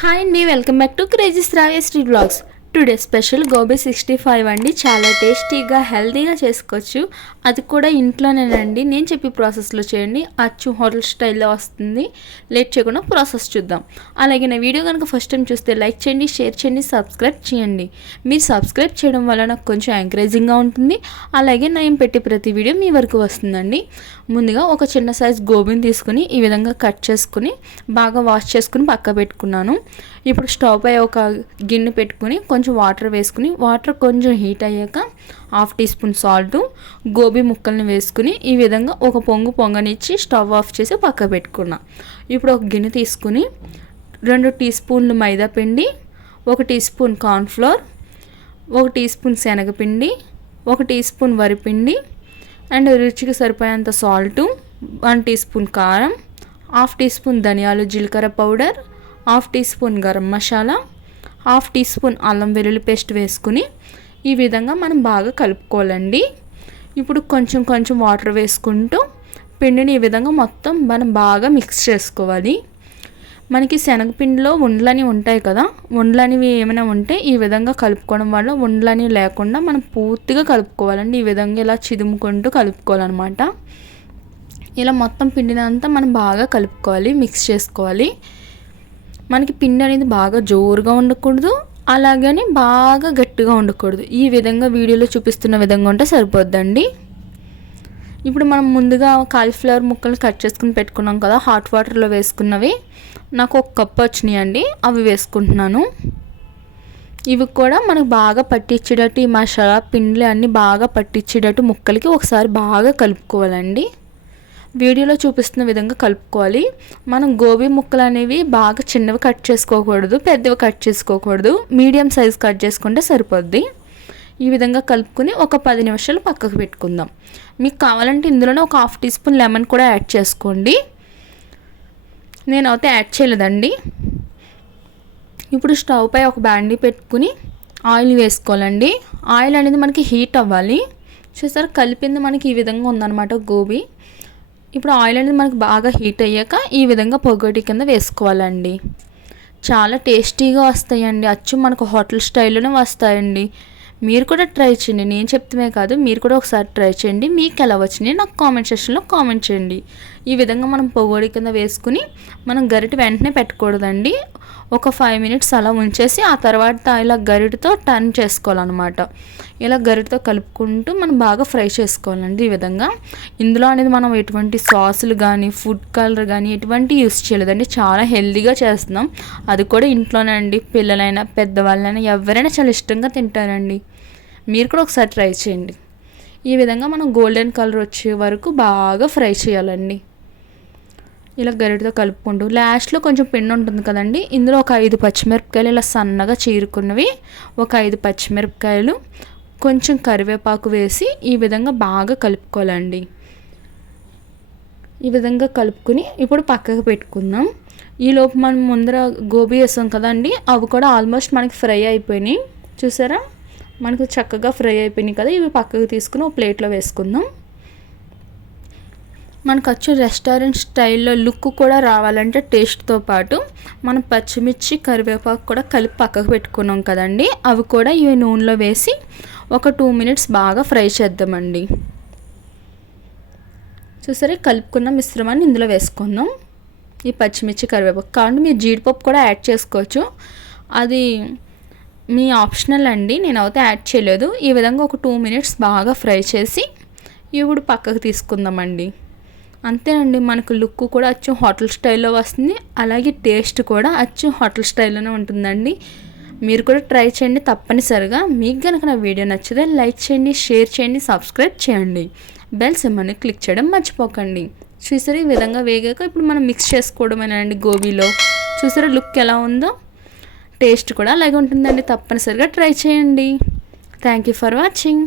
Hi అండి welcome back to crazy Shravya street vlogs today special gobi sixty five అండి. చాలా టేస్టీగా హెల్తీగా చేసుకోవచ్చు. అది కూడా ఇంట్లోనేనండి. నేను చెప్పి ప్రాసెస్లో చేయండి. అచ్చు హోటల్ స్టైల్లో వస్తుంది. లేట్ చేయకుండా ప్రాసెస్ చూద్దాం. అలాగే నా వీడియో కనుక ఫస్ట్ టైం చూస్తే లైక్ చేయండి షేర్ చేయండి సబ్స్క్రైబ్ చేయండి. మీరు సబ్స్క్రైబ్ చేయడం వల్ల నాకు కొంచెం ఎంకరేజింగ్గా ఉంటుంది. అలాగే నేను పెట్టే ప్రతి వీడియో మీ వరకు వస్తుందండి. ముందుగా ఒక చిన్న సైజ్ గోబీని తీసుకుని ఈ విధంగా కట్ చేసుకుని బాగా వాష్ చేసుకుని పక్క పెట్టుకున్నాను ఇప్పుడు స్టవ్ పై ఒక గిన్నె పెట్టుకుని కొంచెం కొంచెం వాటర్ వేసుకుని వాటర్ కొంచెం హీట్ అయ్యాక half teaspoon salt gobi ముక్కల్ని వేసుకుని ఈ విధంగా ఒక పొంగు పొంగనిచ్చి స్టవ్ ఆఫ్ చేసి పక్క పెట్టుకున్నా. ఇప్పుడు ఒక గిన్నె తీసుకుని రెండు టీ స్పూన్లు మైదా పిండి ఒక టీ స్పూన్ కార్న్ఫ్లోర్ ఒక టీ స్పూన్ శనగపిండి ఒక టీ స్పూన్ వరిపిండి అండ్ రుచికి సరిపోయేంత సాల్టు వన్ టీ స్పూన్ కారం హాఫ్ టీ స్పూన్ ధనియాలు జీలకర్ర powder half teaspoon garam masala half teaspoon అల్లం వెల్లుల్లి పేస్ట్ వేసుకుని ఈ విధంగా మనం బాగా కలుపుకోవాలండి. ఇప్పుడు కొంచెం కొంచెం వాటర్ వేసుకుంటూ పిండిని ఈ విధంగా మొత్తం మనం బాగా మిక్స్ చేసుకోవాలి. మనకి శనగపిండిలో ఉండలని ఉంటాయి కదా ఉండలనివి ఏమైనా ఉంటే ఈ విధంగా కలుపుకోవడం వల్ల ఉండలని లేకుండా మనం పూర్తిగా కలుపుకోవాలండి. ఈ విధంగా ఇలా చిదుముకుంటూ కలుపుకోవాలన్నమాట. ఇలా మొత్తం పిండినంతా మనం బాగా కలుపుకోవాలి మిక్స్ చేసుకోవాలి. మనకి పిండి అనేది బాగా జోరుగా ఉండకూడదు అలాగని బాగా గట్టిగా ఉండకూడదు. ఈ విధంగా వీడియోలో చూపిస్తున్న విధంగా ఉంటే సరిపోద్దండి. ఇప్పుడు మనం ముందుగా కాలీఫ్లవర్ ముక్కలు కట్ చేసుకుని పెట్టుకున్నాం కదా హాట్ వాటర్లో వేసుకున్నవి. నాకు ఒక కప్పు వచ్చినాయండి అవి వేసుకుంటున్నాను. ఇవి కూడా మనకు బాగా పట్టించేటట్టు ఈ మసాలా పిండిలు అన్నీ బాగా పట్టించేటట్టు ముక్కలకి ఒకసారి బాగా కలుపుకోవాలండి. వీడియోలో చూపిస్తున్న విధంగా కలుపుకోవాలి. మనం గోబీ ముక్కలు అనేవి బాగా చిన్నవి కట్ చేసుకోకూడదు పెద్దవి కట్ చేసుకోకూడదు. మీడియం సైజ్ కట్ చేసుకుంటే సరిపోద్ది. ఈ విధంగా కలుపుకొని ఒక పది నిమిషాలు పక్కకు పెట్టుకుందాం. మీకు కావాలంటే ఇందులోనే ఒక హాఫ్ టీ స్పూన్ లెమన్ కూడా యాడ్ చేసుకోండి. నేనైతే యాడ్ చేయలేదండి. ఇప్పుడు స్టవ్ పై ఒక బ్యాండీ పెట్టుకుని ఆయిల్ వేసుకోవాలండి. ఆయిల్ అనేది మనకి హీట్ అవ్వాలి. చూసారు కలిపింది మనకి ఈ విధంగా ఉందన్నమాట గోబీ. ఇప్పుడు ఆయిల్ అనేది మనకు బాగా హీట్ అయ్యాక ఈ విధంగా పొగటి కింద వేసుకోవాలండి. చాలా టేస్టీగా వస్తాయండి. అచ్చు మనకు హోటల్ స్టైల్లోనే వస్తాయండి. మీరు కూడా ట్రై చేయండి. నేను చెప్తమే కాదు మీరు కూడా ఒకసారి ట్రై చేయండి. మీకు ఎలా వచ్చినాయి నాకు కామెంట్ సెక్షన్లో కామెంట్ చేయండి. ఈ విధంగా మనం పొగోడి కింద వేసుకుని మనం గరిట వెంటనే పెట్టకూడదండి. ఒక ఫైవ్ మినిట్స్ అలా ఉంచేసి ఆ తర్వాత ఇలా గరిటతో టర్న్ చేసుకోవాలన్నమాట. ఇలా గరిటతో కలుపుకుంటూ మనం బాగా ఫ్రై చేసుకోవాలండి ఈ విధంగా. ఇందులో అనేది మనం ఎటువంటి సాసులు కానీ ఫుడ్ కలర్ కానీ ఎటువంటి యూస్ చేయలేదండి. చాలా హెల్దీగా చేస్తున్నాం. అది కూడా ఇంట్లోనే అండి. పిల్లలైనా పెద్దవాళ్ళైనా ఎవరైనా చాలా ఇష్టంగా తింటారండి. మీరు కూడా ఒకసారి ట్రై చేయండి. ఈ విధంగా మనం గోల్డెన్ కలర్ వచ్చే వరకు బాగా ఫ్రై చేయాలండి. ఇలా గరిటతో కలుపుకుంటూ లాస్ట్లో కొంచెం పిండి ఉంటుంది కదండి ఇందులో ఒక ఐదు పచ్చిమిరపకాయలు ఇలా సన్నగా చీరుకున్నవి ఒక ఐదు పచ్చిమిరపకాయలు కొంచెం కరివేపాకు వేసి ఈ విధంగా బాగా కలుపుకోవాలండి. ఈ విధంగా కలుపుకుని ఇప్పుడు పక్కకు పెట్టుకుందాం. ఈలోపు మనం ముందర గోబీ వేసాం కదండి అవి కూడా ఆల్మోస్ట్ మనకి ఫ్రై అయిపోయినాయి. చూసారా? మనకు చక్కగా ఫ్రై అయిపోయినాయి కదా ఇవి పక్కకు తీసుకుని ఒక ప్లేట్లో వేసుకుందాం. మనకు వచ్చే రెస్టారెంట్ స్టైల్లో లుక్ కూడా రావాలంటే టేస్ట్తో పాటు మనం పచ్చిమిర్చి కరివేపాకు కూడా కలిపి పక్కకు పెట్టుకున్నాం కదండి. అవి కూడా ఇవి నూనెలో వేసి ఒక టూ మినిట్స్ బాగా ఫ్రై చేద్దామండి. చూసారా కలుపుకున్న మిశ్రమాన్ని ఇందులో వేసుకుందాం. ఈ పచ్చిమిర్చి కరివేపాకు కాకుండా మీరు జీడిపప్పు కూడా యాడ్ చేసుకోవచ్చు. అది మీ ఆప్షనల్ అండి నేనైతే యాడ్ చేయలేదు. ఈ విధంగా ఒక టూ మినిట్స్ బాగా ఫ్రై చేసి ఇప్పుడు పక్కకు తీసుకుందామండి. అంతేనండి మనకు లుక్ కూడా అచ్చు హోటల్ స్టైల్లో వస్తుంది. అలాగే టేస్ట్ కూడా అచ్చు హోటల్ స్టైల్లోనే ఉంటుందండి. మీరు కూడా ట్రై చేయండి తప్పనిసరిగా. మీకు కనుక నా వీడియో నచ్చితే లైక్ చేయండి షేర్ చేయండి సబ్స్క్రైబ్ చేయండి. బెల్ సిమ్మని క్లిక్ చేయడం మర్చిపోకండి. చూసారు ఈ విధంగా వేగాక ఇప్పుడు మనం మిక్స్ చేసుకోవడమేనండి గోబీలో. చూసారా లుక్ ఎలా ఉందో? టేస్ట్ కూడా అలాగే ఉంటుందండి. తప్పనిసరిగా ట్రై చేయండి. Thank you for watching